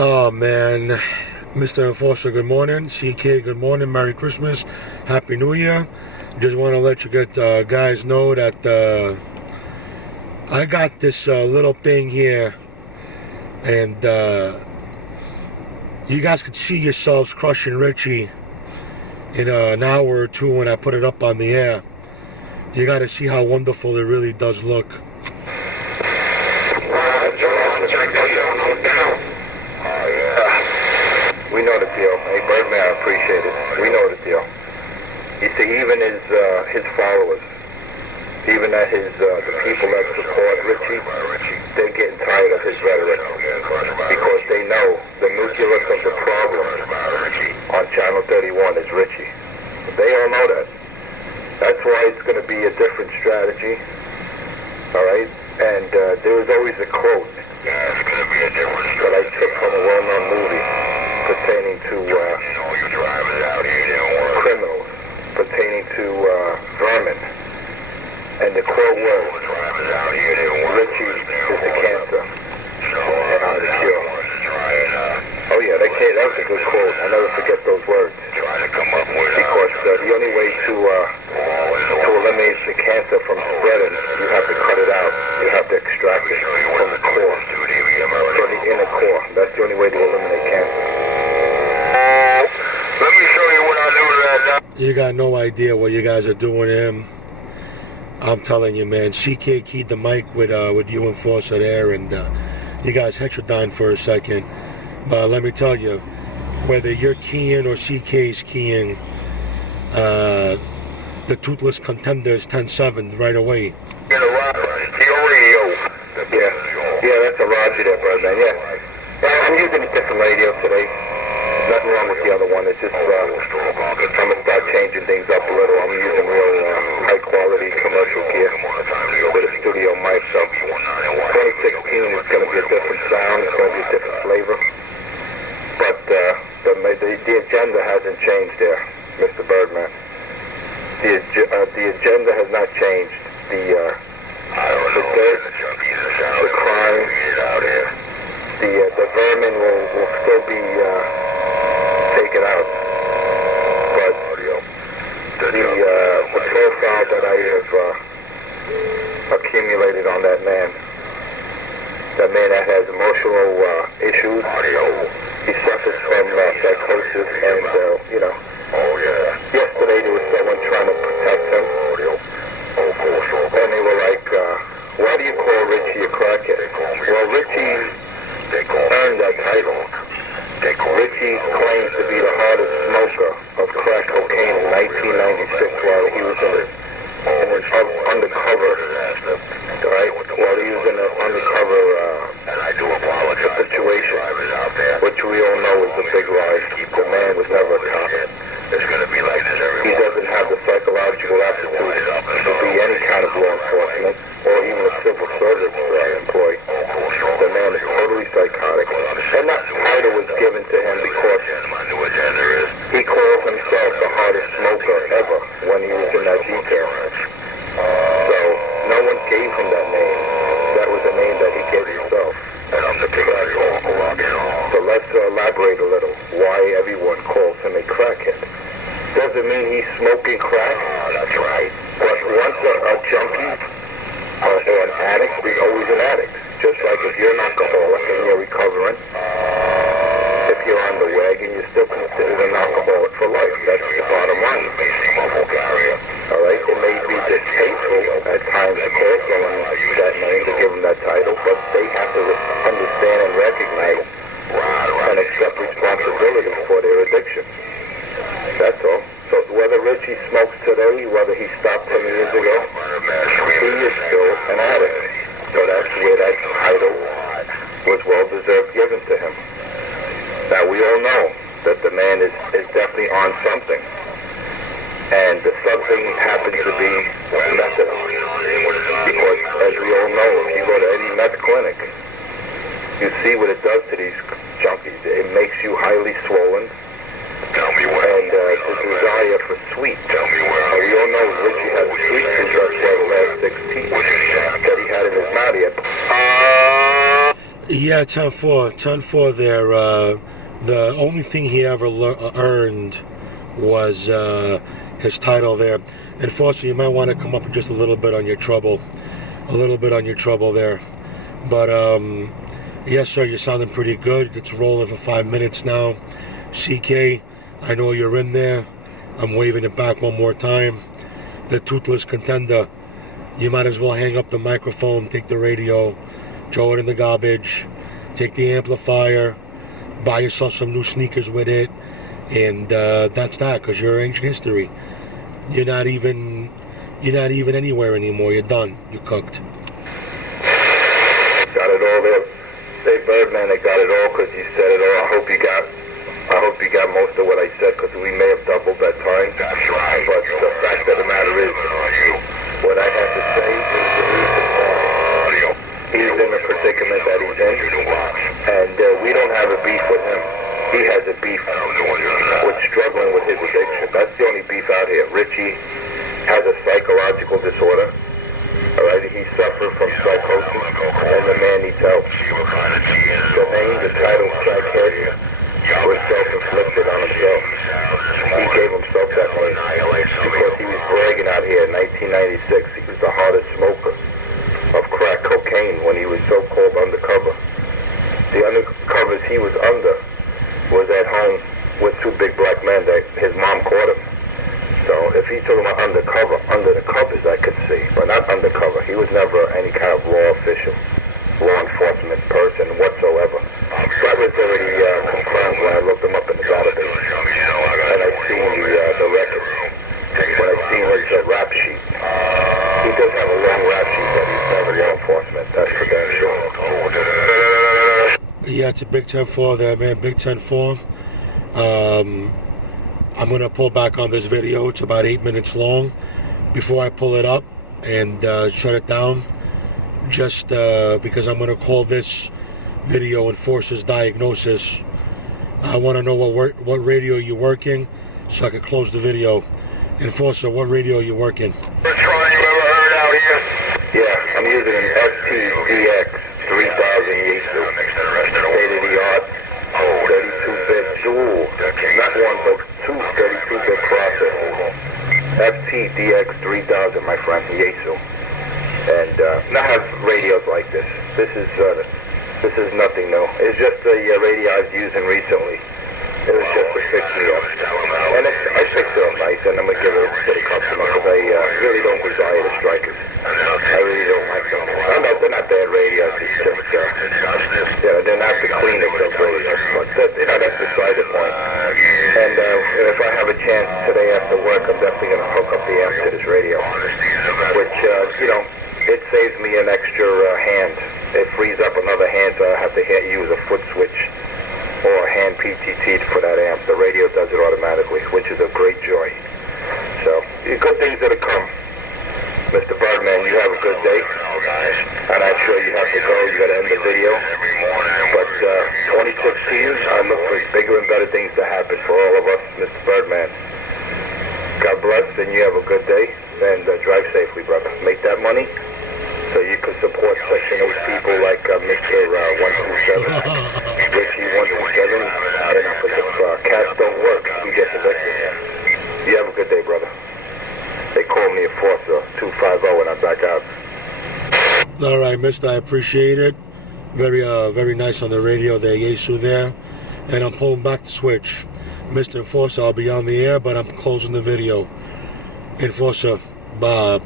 Oh man, Mr. Enforcer, good morning. CK, good morning. Merry Christmas, Happy New Year. Just want to let you guys know that I got this little thing here, and you guys could see yourselves crushing Richie in an hour or two when I put it up on the air. You got to see how wonderful it really does look. We know the deal. Hey, Birdman, I appreciate it. We know the deal. You see, even his followers, even the people that support Richie, they're getting tired of his rhetoric because they know the nucleus of the problem on Channel 31 is Richie. They all know that. That's why it's going to be a different strategy. All right? And there was always a quote that I took from a well-known movie pertaining to criminals, pertaining to vermin. And the quote was, Richie is the cancer, and I'm the cure. Oh yeah, that was a good quote. I'll never forget those words. Because the only way to eliminate the cancer from spreading, you have to cut it out. You have to extract it from the core, from the inner core. That's the only way to eliminate cancer. Let me show you what I do right now. You got no idea what you guys are doing to him. I'm telling you, man. CK keyed the mic with you Enforcer there, and you guys heterodyne for a second. But let me tell you, whether you're keying or CK's keying, the Toothless Contender is 10-7 right away. Yeah, that's a Roger there, brother. Yeah, I'm using a different radio today. Nothing wrong with the other one. It's just I'm gonna start changing things up a little. I'm using real high quality commercial gear with a studio mic. So 2016 is gonna be a different sound. It's gonna be a different flavor. But the agenda hasn't changed there, Mr. Birdman. The agenda has not changed. The dirt, the crime, the vermin will still be taken out. But the profile that I have accumulated on that man that has emotional issues, he suffers from psychosis, and yesterday there was someone trying to protect him, and they were like, why do you call Richie a crackhead? Well, Richie earned that title. Richie claims to be the hardest smoker of crack cocaine in 1996 while he was in an undercover, right? While he was in an undercover situation, which we all know is a big lie. The man was never a cop. He doesn't have the psychological aptitude to be any kind of law enforcement or even a civil service employee. The man is totally psychotic. And that title was given to him because he calls himself the hardest smoker ever when he was in that detail. So no one gave him that name. That was a name that he gave himself. So let's elaborate a little why everyone calls him a crackhead. Doesn't mean he's smoking crack. That's right. But once a junkie or an addict is always an addict. Just like if you're an alcoholic and you're recovering, if you're on the wagon, you're still considered an alcoholic for life. That's the bottom line. All right? It may be distasteful at times to call someone that name, to give them that title, but they have to understand and recognize and accept responsibility for their addiction. That's all. So whether Richie smokes today, whether he stopped 10 years ago, he is still an addict. So that's where that title was well-deserved given to him. Now, we all know that the man is definitely on something. And the something happens to be methadone. Because, as we all know, if you go to any meth clinic, you see what it does to these junkies. It makes you highly swollen. And the desire for sweet. We all know Richie had sweet tooth. That's why the last 6 teeth that he had in his mouth, he had Yeah, 10-4. 10-4 there. The only thing he ever earned was his title there. Unfortunately, you might want to come up with just a little bit on your trouble. A little bit on your trouble there. But, yes, sir, you're sounding pretty good. It's rolling for 5 minutes now. CK, I know you're in there. I'm waving it back one more time. The toothless contender. You might as well hang up the microphone, take the radio, throw it in the garbage, take the amplifier, buy yourself some new sneakers with it, and that's that, because you're ancient history. You're not even anywhere anymore. You're done. You're cooked. Got it all there. Say, Birdman, they got it all because you said it all. I hope you got most of what I said, because we may have doubled that time. That's right. But the fact of the matter is, what I have to say is the reason why he's in the predicament that he's in, and we don't have a beef with him. He has a beef with struggling with his addiction. That's the only beef out here. Richie has a psychological disorder. All right, he suffered from psychosis, and the man needs help. The name, the title, Crackhead, was self-inflicted on himself. He gave himself that name because he was bragging out here in 1996. He was the hardest smoker of crack cocaine when he was so-called undercover. The undercovers he was under was at home with two big black men that his mom caught him. So if he's talking about undercover, under the covers I could see, but not undercover. He was never any kind of law official, law enforcement person whatsoever. That was already confirmed when I looked him up in the database. And I seen the record. When I seen his rap sheet. He does have a long rap sheet, but he's never law enforcement. That's for damn sure. Yeah, it's a big 10-4 there, man. Big 10-4. I'm going to pull back on this video. It's about 8 minutes long. Before I pull it up and shut it down, just because I'm going to call this video Enforcer's Diagnosis. I want to know what radio you're working so I can close the video. Enforcer, what radio are you working? First one you ever heard out here? Yeah, I'm using an STDX 3000 Yaesu. State-of-the-art 32-bit dual. Not one, but two 32-bit processors. FTDX 3000, my friend, Yaesu. And I have radios like this. This is nothing new. It's just a radio I've used recently. It was just to fix me up. And I fixed it up nice, and I'm going to give it to the customer because I really don't desire the strikers. I really don't like them. They're not bad radios. It's just, they're not the cleanest of radios. But that's beside the point. And if I have a chance today after work, I'm definitely going to hook up the amp to this radio. Which, it saves me an extra hand. It frees up another hand, so I have to use a foot switch or a hand PTT for that amp. The radio does it automatically, which is a great joy. So, good things that have come. Mr. Birdman, you have a good day. And I'm sure you have to go. You got to end the video. But 2016, I look for bigger and better things to happen for all of us, Mr. Birdman. God bless, and you have a good day. And drive safely, brother. Make that money so you can support Section 8 people like Mr. 127, Richie 127. And if cats don't work, he gets evicted. You have a good day, brother. They call me Enforcer 250 when I'm back out. All right, mister, I appreciate it. Very nice on the radio there, Yaesu there. And I'm pulling back the switch. Mr. Enforcer, I'll be on the air, but I'm closing the video. Enforcer, bye.